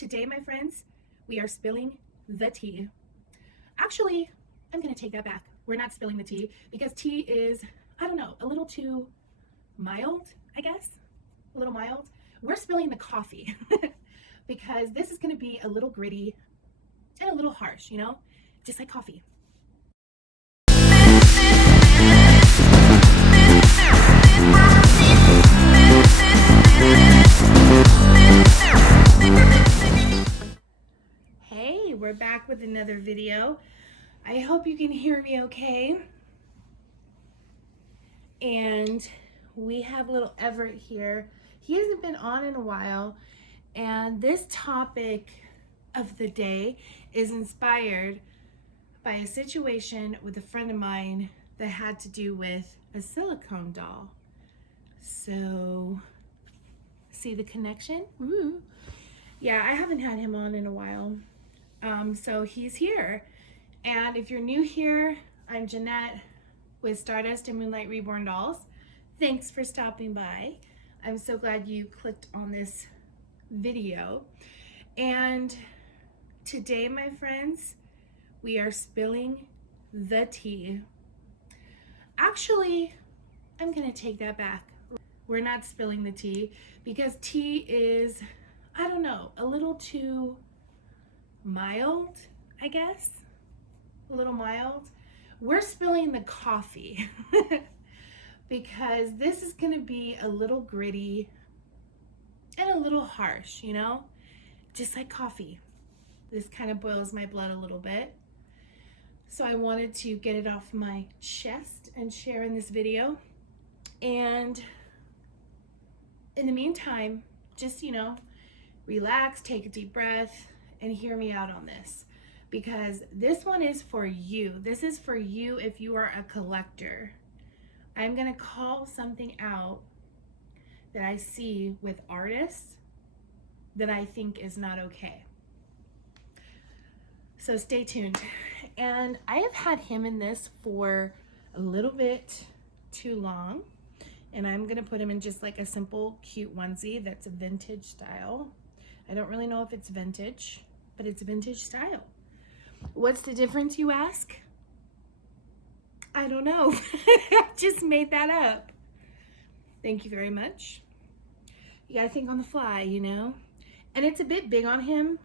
Today, my friends, we are spilling the tea. Actually, I'm going to take that back. We're not spilling the tea because tea is, I don't know, a little too mild, I guess. A little mild. We're spilling the coffee because this is going to be a little gritty and a little harsh, just like coffee. Hey, we're back with another video. I hope you can hear me okay. And we have little Everett here. He hasn't been on in a while, and this topic of the day is inspired by a situation with a friend of mine that had to do with a silicone doll. So, see the connection? Woo. Yeah, I haven't had him on in a while. So he's here. And if you're new here, I'm Jeanette with Stardust and Moonlight Reborn Dolls. Thanks for stopping by. I'm so glad you clicked on this video. And today, my friends, we are spilling the tea. Actually, I'm gonna take that back. We're not spilling the tea because tea is, I don't know, a little too mild, I guess. A little mild. We're spilling the coffee because this is going to be a little gritty and a little harsh, just like coffee. This kind of boils my blood a little bit. So I wanted to get it off my chest and share in this video. And in the meantime, just, relax, take a deep breath, and hear me out on this. Because this one is for you. This is for you if you are a collector. I'm gonna call something out that I see with artists that I think is not okay. So stay tuned. And I have had him in this for a little bit too long. And I'm gonna put him in just like a simple, cute onesie that's a vintage style. I don't really know if it's vintage, but it's a vintage style. What's the difference, you ask? I don't know. I just made that up. Thank you very much. You gotta think on the fly, And it's a bit big on him.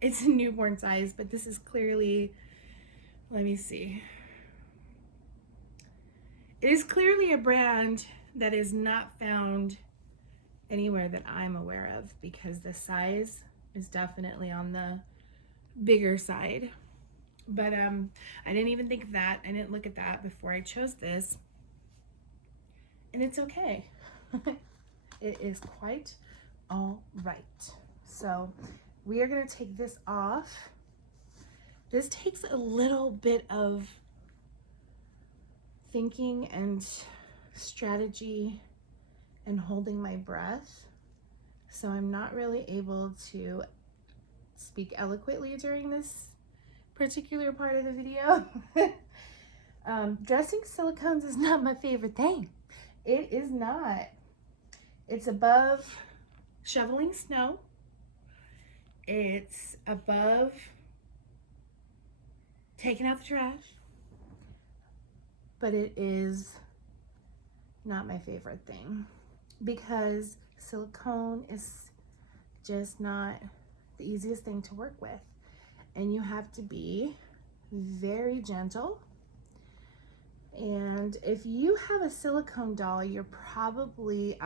It's a newborn size, but this is clearly, let me see. It is clearly a brand that is not found anywhere that I'm aware of because the size is definitely on the bigger side. But I didn't even think of that. I didn't look at that before I chose this. And it's okay. It is quite all right. So we are going to take this off. This takes a little bit of thinking and strategy and holding my breath. So I'm not really able to speak eloquently during this particular part of the video. Dressing silicones is not my favorite thing. It is not. It's above shoveling snow. It's above taking out the trash. But it is not my favorite thing because silicone is just not the easiest thing to work with. And you have to be very gentle. And if you have a silicone doll, you're probably,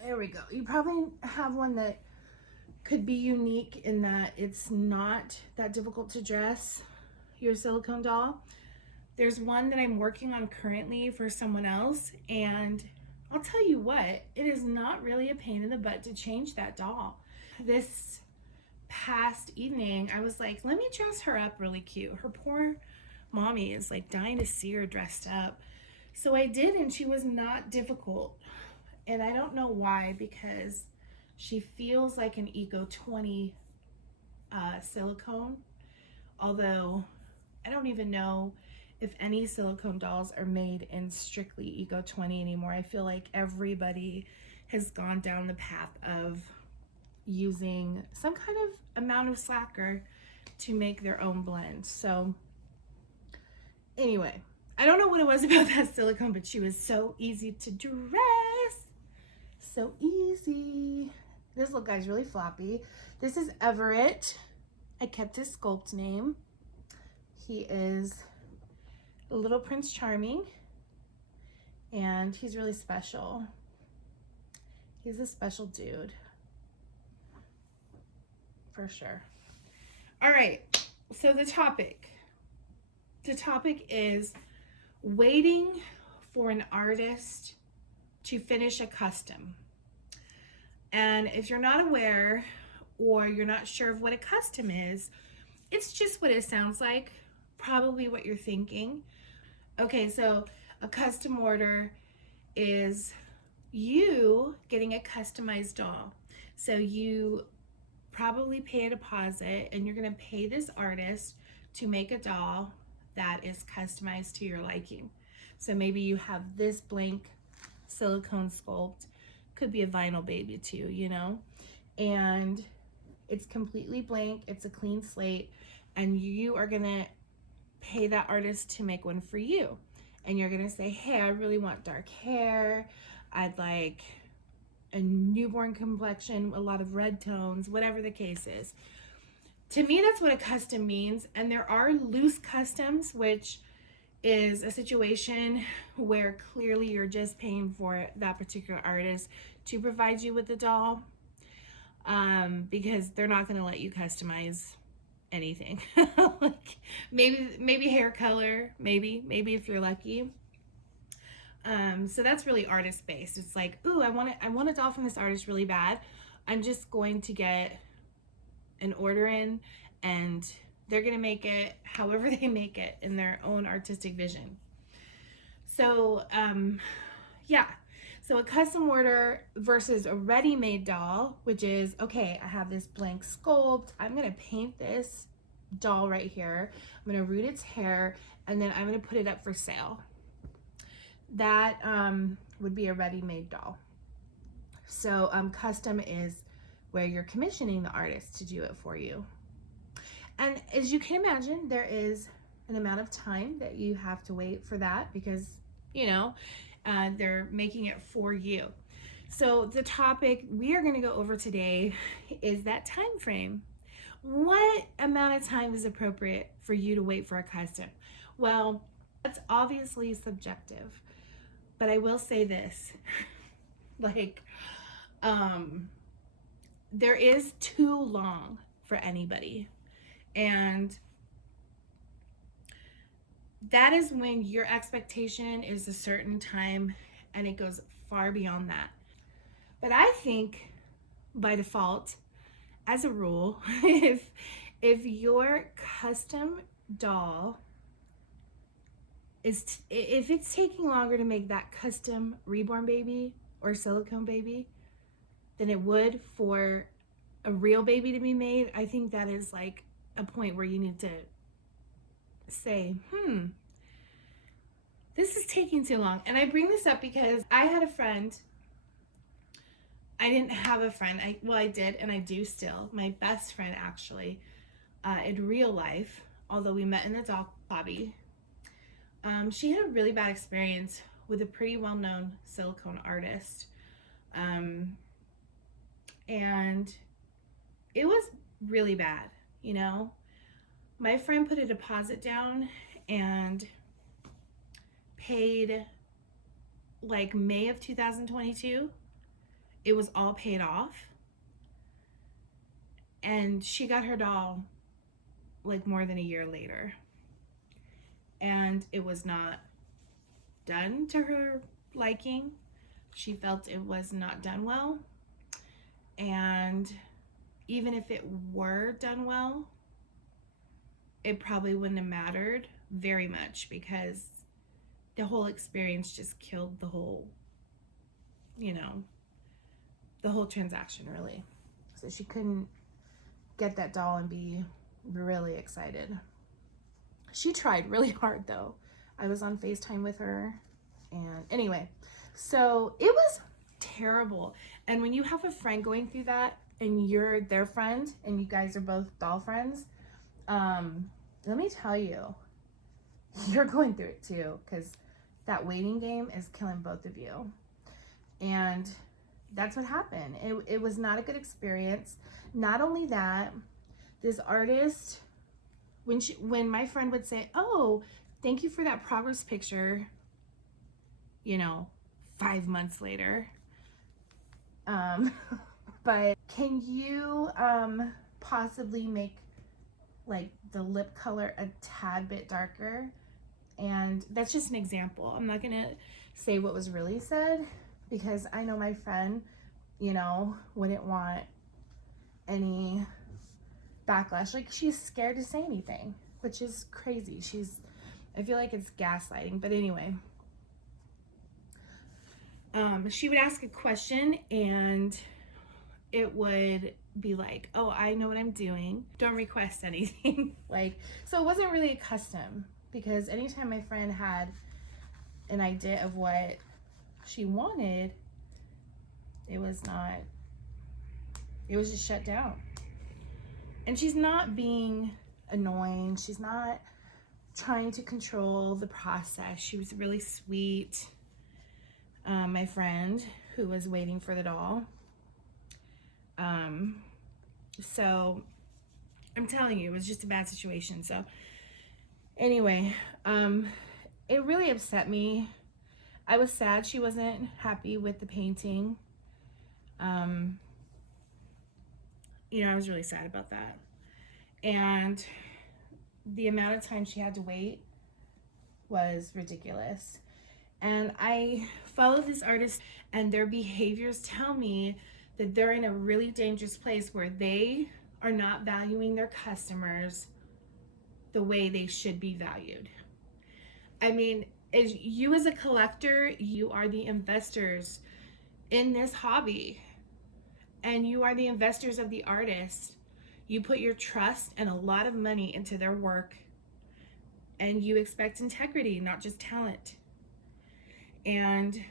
there we go. You probably have one that could be unique in that it's not that difficult to dress your silicone doll. There's one that I'm working on currently for someone else, and I'll tell you what, it is not really a pain in the butt to change that doll. This past evening, I was like, let me dress her up really cute. Her poor mommy is like dying to see her dressed up. So I did, and she was not difficult. And I don't know why, because she feels like an Eco 20 silicone. Although I don't even know if any silicone dolls are made in strictly Eco 20 anymore. I feel like everybody has gone down the path of using some kind of amount of slacker to make their own blend. So anyway, I don't know what it was about that silicone, but she was so easy to dress. So easy. This little guy's really floppy. This is Everett. I kept his sculpt name. He is a little Prince Charming, and he's really special. He's a special dude, for sure. All right, so the topic is waiting for an artist to finish a custom. And if you're not aware or you're not sure of what a custom is, it's just what it sounds like, probably what you're thinking. Okay, so a custom order is you getting a customized doll. So you probably pay a deposit and you're gonna pay this artist to make a doll that is customized to your liking. So maybe you have this blank silicone sculpt, could be a vinyl baby too, you know, and it's completely blank, it's a clean slate, and you are gonna pay that artist to make one for you. And you're gonna say, hey, I really want dark hair, I'd like a newborn complexion, a lot of red tones, whatever the case is. To me, that's what a custom means. And there are loose customs, which is a situation where clearly you're just paying for that particular artist to provide you with the doll, because they're not going to let you customize anything. Like maybe hair color, maybe if you're lucky. So that's really artist based. It's like, ooh, I want a doll from this artist really bad. I'm just going to get an order in, and they're gonna make it however they make it in their own artistic vision. So yeah, so a custom order versus a ready-made doll, which is, okay, I have this blank sculpt, I'm gonna paint this doll right here, I'm gonna root its hair, and then I'm gonna put it up for sale. That would be a ready-made doll. So custom is where you're commissioning the artist to do it for you. And as you can imagine, there is an amount of time that you have to wait for that because, you know, they're making it for you. So the topic we are going to go over today is that time frame. What amount of time is appropriate for you to wait for a custom? Well, that's obviously subjective, but I will say this, like, there is too long for anybody. And that is when your expectation is a certain time and it goes far beyond that. But I think by default, as a rule, if your custom doll if it's taking longer to make that custom reborn baby or silicone baby than it would for a real baby to be made, I think that is like a point where you need to say, this is taking too long. And I bring this up because I had a friend. I didn't have a friend. I did, and I do still. My best friend, actually, in real life, although we met in the doll lobby. She had a really bad experience with a pretty well-known silicone artist. And it was really bad, you know. My friend put a deposit down and paid like May of 2022. It was all paid off. And she got her doll like more than a year later. And it was not done to her liking. She felt it was not done well. And even if it were done well, it probably wouldn't have mattered very much because the whole experience just killed the whole, you know, the whole transaction, really. So she couldn't get that doll and be really excited. She tried really hard though. I was on FaceTime with her. And anyway, so it was terrible. And when you have a friend going through that and you're their friend and you guys are both doll friends, let me tell you, you're going through it too, because that waiting game is killing both of you. And that's what happened. It was not a good experience. Not only that, this artist, when my friend would say, oh, thank you for that progress picture, 5 months later, but can you possibly make like the lip color a tad bit darker? And that's just an example. I'm not gonna say what was really said, because I know my friend, wouldn't want any backlash. Like, she's scared to say anything, which is crazy. I feel like it's gaslighting. But anyway, she would ask a question and it would be like, oh, I know what I'm doing. Don't request anything. So it wasn't really a custom, because anytime my friend had an idea of what she wanted, it was just shut down. And she's not being annoying. She's not trying to control the process. She was really sweet. My friend who was waiting for the doll. So I'm telling you, it was just a bad situation. So anyway, it really upset me. I was sad she wasn't happy with the painting. I was really sad about that. And the amount of time she had to wait was ridiculous. And I follow this artist, and their behaviors tell me that they're in a really dangerous place where they are not valuing their customers the way they should be valued. I mean, as a collector, you are the investors in this hobby, and you are the investors of the artist. You put your trust and a lot of money into their work, and you expect integrity, not just talent. And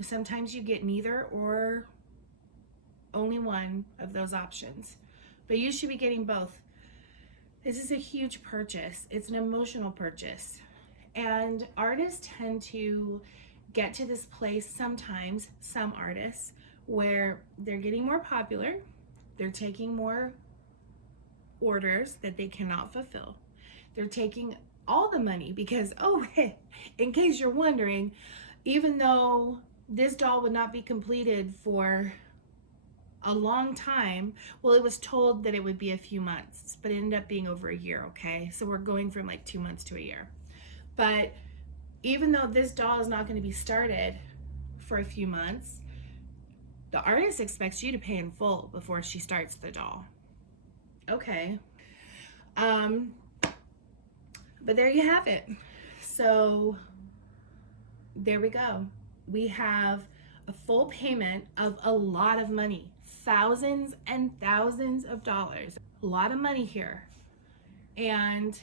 sometimes you get neither or only one of those options, but you should be getting both. This is a huge purchase. It's an emotional purchase. And artists tend to get to this place sometimes, some artists, where they're getting more popular, they're taking more orders that they cannot fulfill. They're taking all the money because, in case you're wondering, even though this doll would not be completed for a long time, well, it was told that it would be a few months, but it ended up being over a year, okay? So we're going from like 2 months to a year. But even though this doll is not going to be started for a few months, the artist expects you to pay in full before she starts the doll. Okay. But there you have it. So there we go. We have a full payment of a lot of money, thousands and thousands of dollars, a lot of money here, and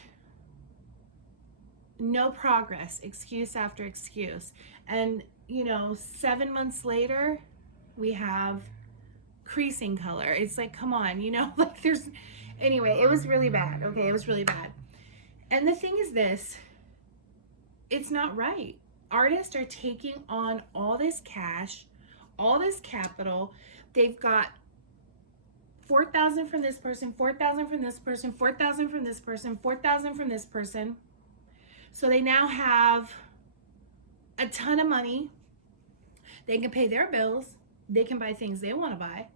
no progress, excuse after excuse. And 7 months later, we have creasing color. It's like, come on, anyway, it was really bad. Okay, it was really bad. And the thing is this, it's not right. Artists are taking on all this cash, all this capital. They've got $4,000 from this person, $4,000 from this person, $4,000 from this person, $4,000 from this person. So they now have a ton of money. They can pay their bills. They can buy things they want to buy.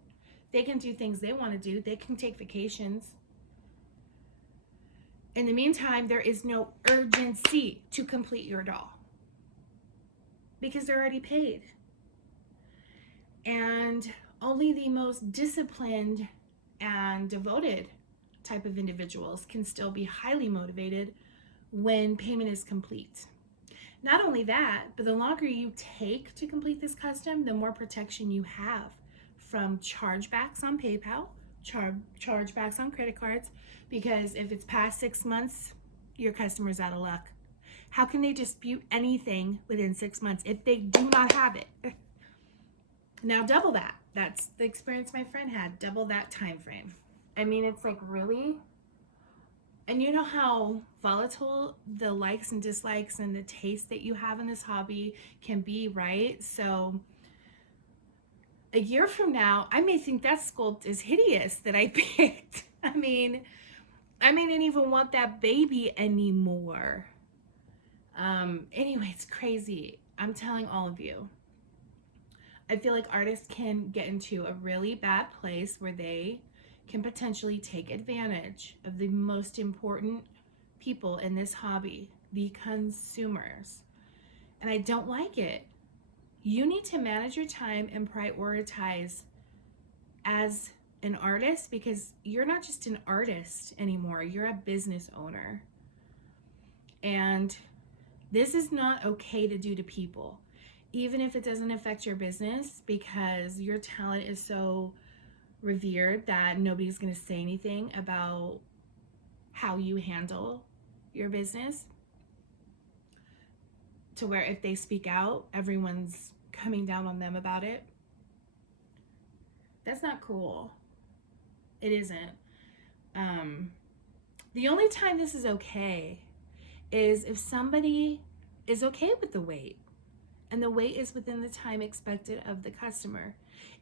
They can do things they want to do. They can take vacations. In the meantime, there is no urgency to complete your doll because they're already paid. And only the most disciplined and devoted type of individuals can still be highly motivated when payment is complete. Not only that, but the longer you take to complete this custom, the more protection you have from chargebacks on PayPal, chargebacks on credit cards, because if it's past 6 months, your customer's out of luck? How can they dispute anything within 6 months if they do not have it? Now double that. That's the experience my friend had. Double that time frame. I mean, it's like, really? And you know how volatile the likes and dislikes and the taste that you have in this hobby can be, right? So a year from now, I may think that sculpt is hideous that I picked. I mean, I may not even want that baby anymore. Anyway, it's crazy. I'm telling all of you. I feel like artists can get into a really bad place where they can potentially take advantage of the most important people in this hobby, the consumers. And I don't like it. You need to manage your time and prioritize as an artist, because you're not just an artist anymore, you're a business owner. And this is not okay to do to people, even if it doesn't affect your business, because your talent is so revered that nobody's going to say anything about how you handle your business, to where if they speak out, everyone's coming down on them about it. That's not cool. It isn't. The only time this is okay is if somebody is okay with the wait, and the wait is within the time expected of the customer.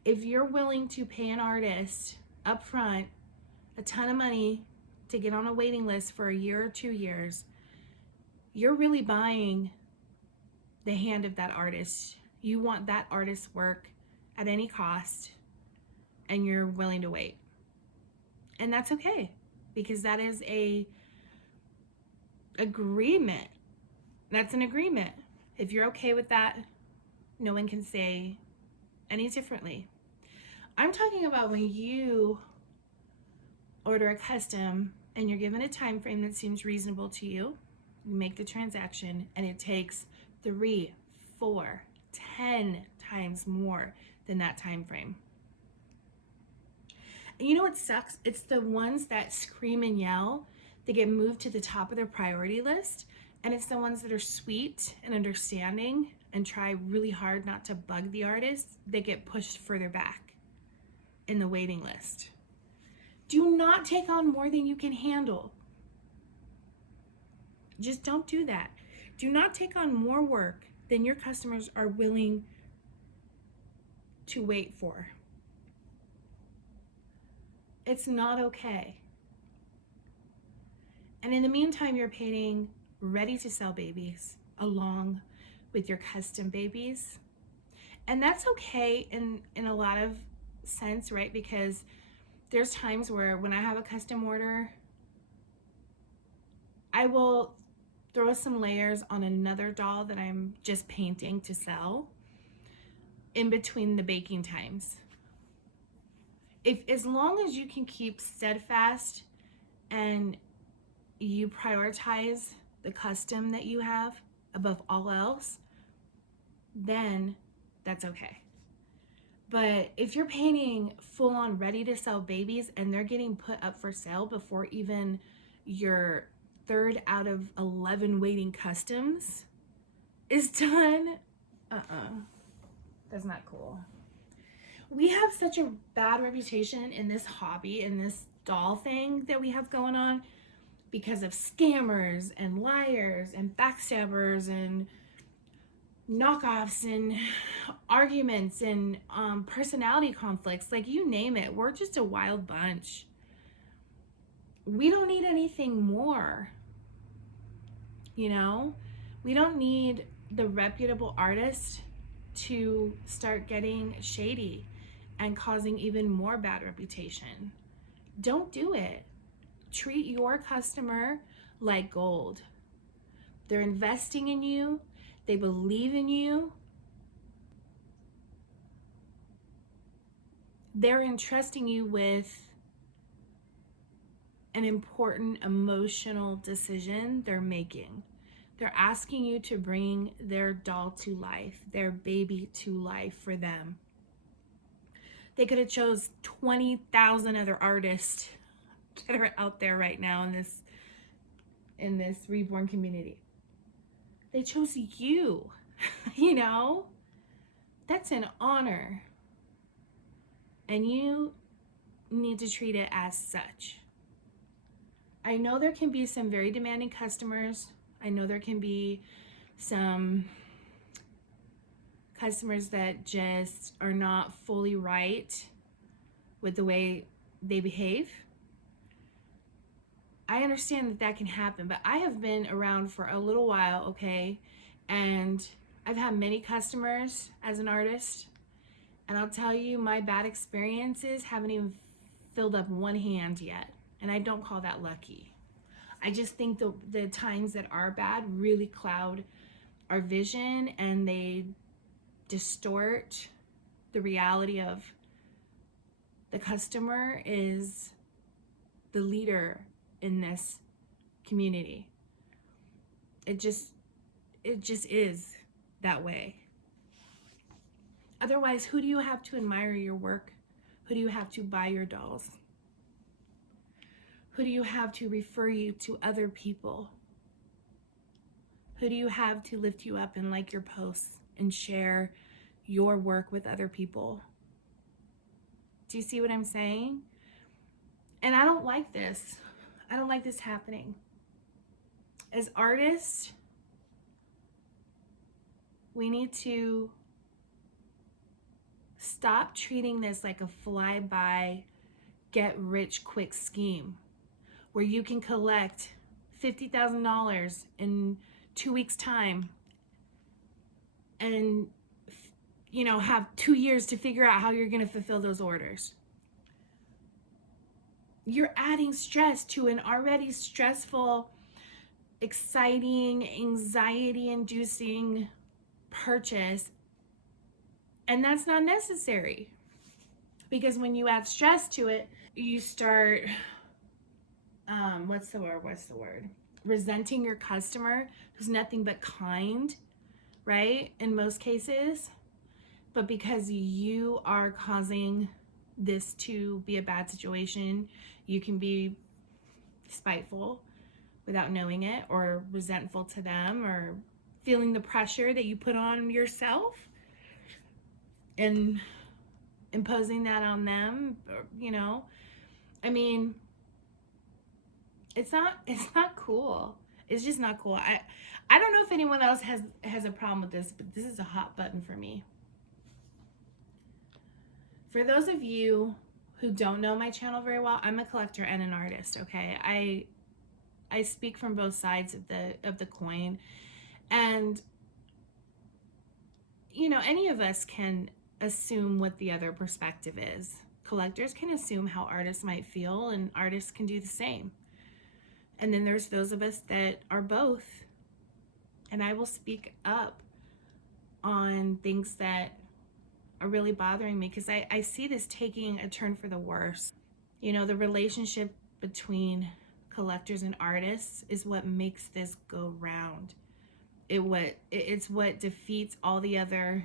If you're willing to pay an artist up front a ton of money to get on a waiting list for a year or 2 years, you're really buying the hand of that artist. You want that artist's work at any cost, and you're willing to wait. And that's okay, because that is a agreement. That's an agreement. If you're okay with that, no one can say any differently. I'm talking about when you order a custom and you're given a time frame that seems reasonable to you. You make the transaction and it takes 3, 4, 10 times more than that time frame. And you know what sucks? It's the ones that scream and yell, they get moved to the top of their priority list. And it's the ones that are sweet and understanding and try really hard not to bug the artist, they get pushed further back in the waiting list. Do not take on more than you can handle. Just don't do that. Do not take on more work than your customers are willing to wait for. It's not okay. And in the meantime, you're painting ready to sell babies along with your custom babies. And that's okay in a lot of sense, right? Because there's times where when I have a custom order, I will throw some layers on another doll that I'm just painting to sell in between the baking times. As long as you can keep steadfast and you prioritize the custom that you have above all else, then that's okay. But if you're painting full on ready to sell babies and they're getting put up for sale before even your 3rd out of 11 waiting customs is done, that's not cool. We have such a bad reputation in this hobby, in this doll thing that we have going on, because of scammers and liars and backstabbers and knockoffs and arguments and personality conflicts. Like, you name it, we're just a wild bunch. We don't need anything more, you know? We don't need the reputable artist to start getting shady and causing even more bad reputation. Don't do it. Treat your customer like gold. They're investing in you. They believe in you. They're entrusting you with an important emotional decision they're making. They're asking you to bring their doll to life, their baby to life for them. They could have chose 20,000 other artists that are out there right now in this in this reborn community. They chose you. You know, that's an honor. And you need to treat it as such. I know there can be some very demanding customers. I know there can be some customers that just are not fully right with the way they behave. I understand that that can happen, but I have been around for a little while, okay? And I've had many customers as an artist, and I'll tell you, my bad experiences haven't even filled up one hand yet, and I don't call that lucky. I just think the times that are bad really cloud our vision, and they distort the reality of the customer is the leader in this community. It just is that way. Otherwise, who do you have to admire your work? Who do you have to buy your dolls? Who do you have to refer you to other people? Who do you have to lift you up and like your posts and share your work with other people? Do you see what I'm saying? And I don't like this. I don't like this happening. As artists, we need to stop treating this like a fly-by, get-rich-quick scheme where you can collect $50,000 in 2 weeks' time and, you know, have 2 years to figure out how you're going to fulfill those orders. You're adding stress to an already stressful, exciting, anxiety-inducing purchase, and that's not necessary. Because when you add stress to it, you start, what's the word? Resenting your customer, who's nothing but kind, right? In most cases. But because you are causing this to be a bad situation, you can be spiteful without knowing it, or resentful to them, or feeling the pressure that you put on yourself and imposing that on them, or, you know, I mean, it's not cool. It's just not cool. I don't know if anyone else has a problem with this, but this is a hot button for me. For those of you who don't know my channel very well, I'm a collector and an artist, okay? I speak from both sides of the coin, and you know, any of us can assume what the other perspective is. Collectors can assume how artists might feel, and artists can do the same. And then there's those of us that are both. And I will speak up on things that are really bothering me, because I see this taking a turn for the worse. You know, the relationship between collectors and artists is what makes this go round. It's what defeats all the other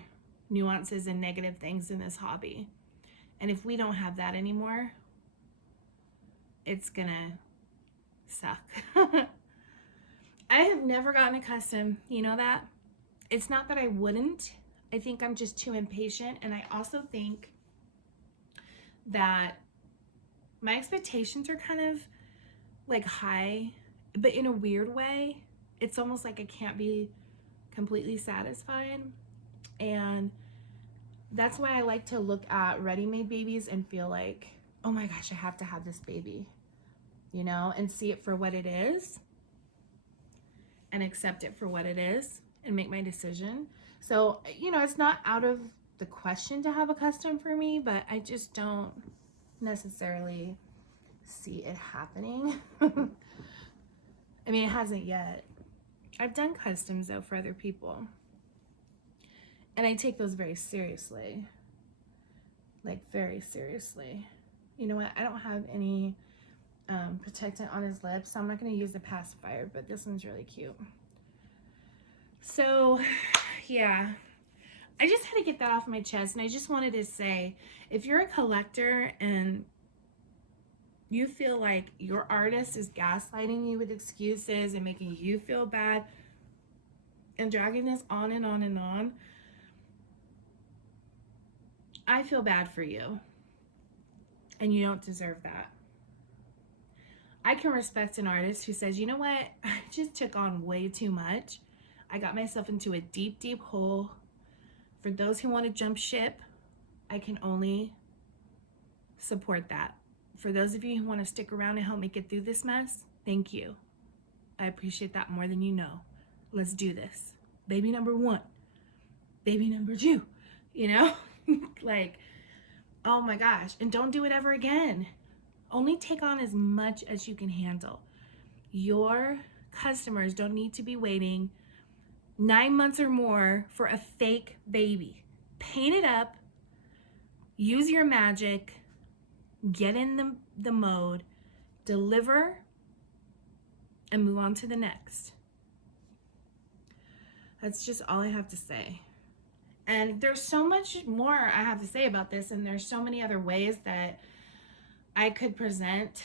nuances and negative things in this hobby. And if we don't have that anymore, it's gonna suck. I have never gotten accustomed, you know that? It's not that I wouldn't. I think I'm just too impatient, and I also think that my expectations are kind of like high, but in a weird way. It's almost like I can't be completely satisfied. And that's why I like to look at ready-made babies and feel like, oh my gosh, I have to have this baby, you know, and see it for what it is and accept it for what it is and make my decision. So, you know, it's not out of the question to have a custom for me, but I just don't necessarily see it happening. I mean, it hasn't yet. I've done customs though for other people, and I take those very seriously, like very seriously. You know what? I don't have any protectant on his lips, so I'm not going to use the pacifier, but this one's really cute. So yeah, I just had to get that off my chest, and I just wanted to say, if you're a collector and you feel like your artist is gaslighting you with excuses and making you feel bad and dragging this on and on and on, I feel bad for you. And you don't deserve that. I can respect an artist who says, you know what, I just took on way too much. I got myself into a deep, deep hole. For those who want to jump ship, I can only support that. For those of you who want to stick around and help me get through this mess, thank you. I appreciate that more than you know. Let's do this. Baby number 1, baby number 2, you know? Like, oh my gosh. And don't do it ever again. Only take on as much as you can handle. Your customers don't need to be waiting 9 months or more for a fake baby. Paint it up, use your magic, get in the mode, deliver, and move on to the next. That's just all I have to say. And there's so much more I have to say about this, and there's so many other ways that I could present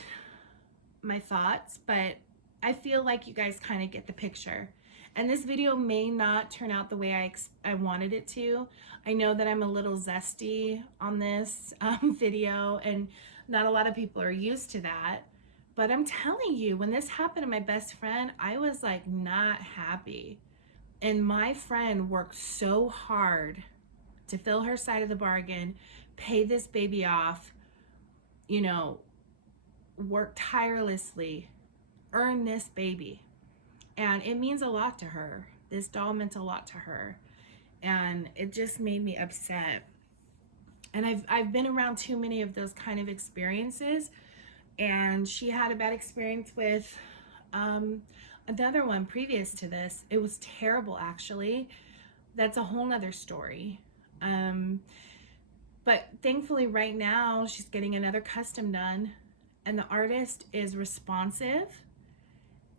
my thoughts, but I feel like you guys kind of get the picture. And this video may not turn out the way I wanted it to. I know that I'm a little zesty on this video, and not a lot of people are used to that. But I'm telling you, when this happened to my best friend, I was like not happy. And my friend worked so hard to fill her side of the bargain, pay this baby off, you know, work tirelessly, earn this baby. And it means a lot to her. This doll meant a lot to her. And it just made me upset. And I've been around too many of those kind of experiences. And she had a bad experience with another one previous to this. It was terrible, actually. That's a whole nother story. But thankfully right now she's getting another custom done, and the artist is responsive.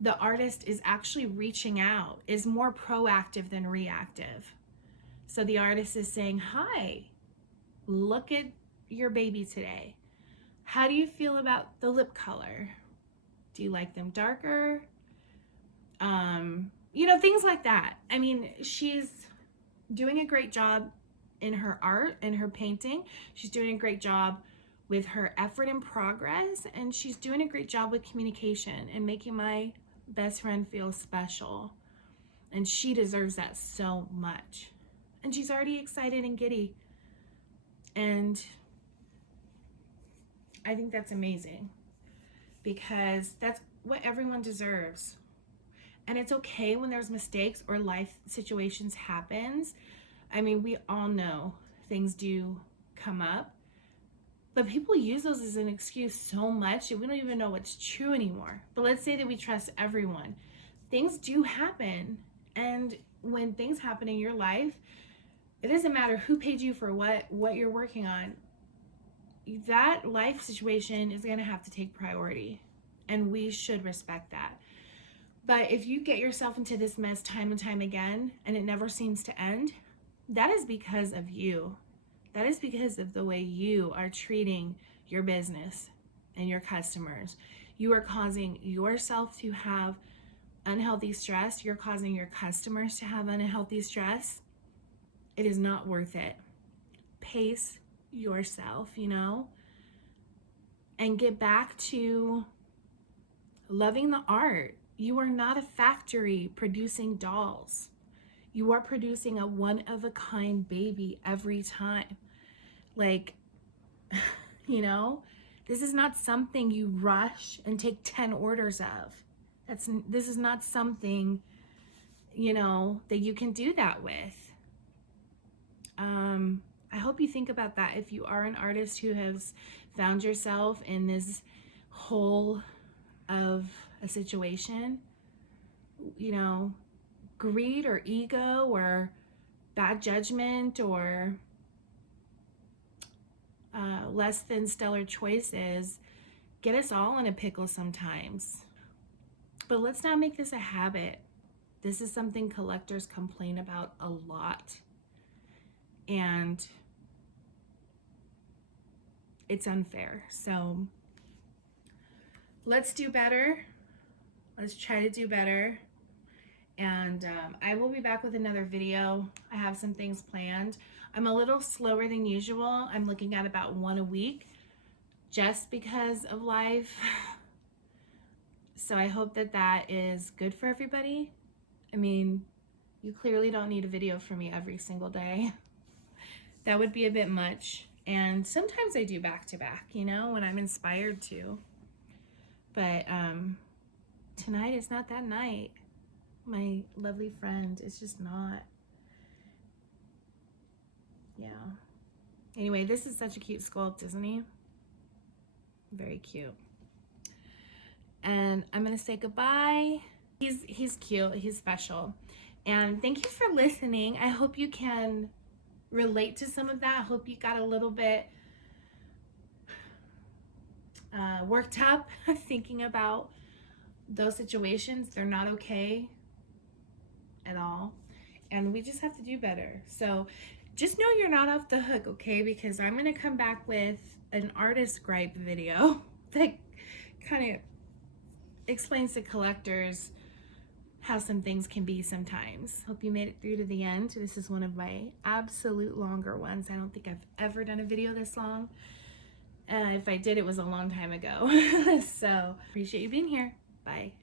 The artist is actually reaching out, is more proactive than reactive. So the artist is saying, hi, look at your baby today. How do you feel about the lip color? Do you like them darker? You know, things like that. I mean, she's doing a great job in her art and her painting. She's doing a great job with her effort and progress, and she's doing a great job with communication and making my best friend feel special. And she deserves that so much. And she's already excited and giddy. And I think that's amazing, because that's what everyone deserves. And it's okay when there's mistakes or life situations happens. I mean, we all know things do come up, but people use those as an excuse so much that we don't even know what's true anymore. But let's say that we trust everyone. Things do happen. And when things happen in your life, it doesn't matter who paid you for what you're working on. That life situation is going to have to take priority, and we should respect that. But if you get yourself into this mess time and time again, and it never seems to end, that is because of you. That is because of the way you are treating your business and your customers. You are causing yourself to have unhealthy stress. You're causing your customers to have unhealthy stress. It is not worth it. Pace yourself, you know, and get back to loving the art. You are not a factory producing dolls. You are producing a one-of-a-kind baby every time. Like, you know, this is not something you rush and take 10 orders of. This is not something, you know, that you can do that with. I hope you think about that if you are an artist who has found yourself in this hole of a situation. You know, greed or ego or bad judgment or less than stellar choices get us all in a pickle sometimes. But let's not make this a habit. This is something collectors complain about a lot. And it's unfair. So let's do better. Let's try to do better. And I will be back with another video. I have some things planned. I'm a little slower than usual. I'm looking at about one a week just because of life. So I hope that that is good for everybody. I mean, you clearly don't need a video from me every single day. That would be a bit much. And sometimes I do back to back, you know, when I'm inspired to. But tonight is not that night. My lovely friend, it's just not. Yeah. Anyway, this is such a cute sculpt, isn't he? Very cute. And I'm gonna say goodbye. He's cute, he's special. And thank you for listening. I hope you can relate to some of that. I hope you got a little bit worked up thinking about those situations. They're not okay at all. And we just have to do better. So just know you're not off the hook, okay? Because I'm gonna come back with an artist gripe video that kind of explains to collectors how some things can be sometimes. Hope you made it through to the end. This is one of my absolute longer ones. I don't think I've ever done a video this long. If I did, it was a long time ago. So appreciate you being here. Bye.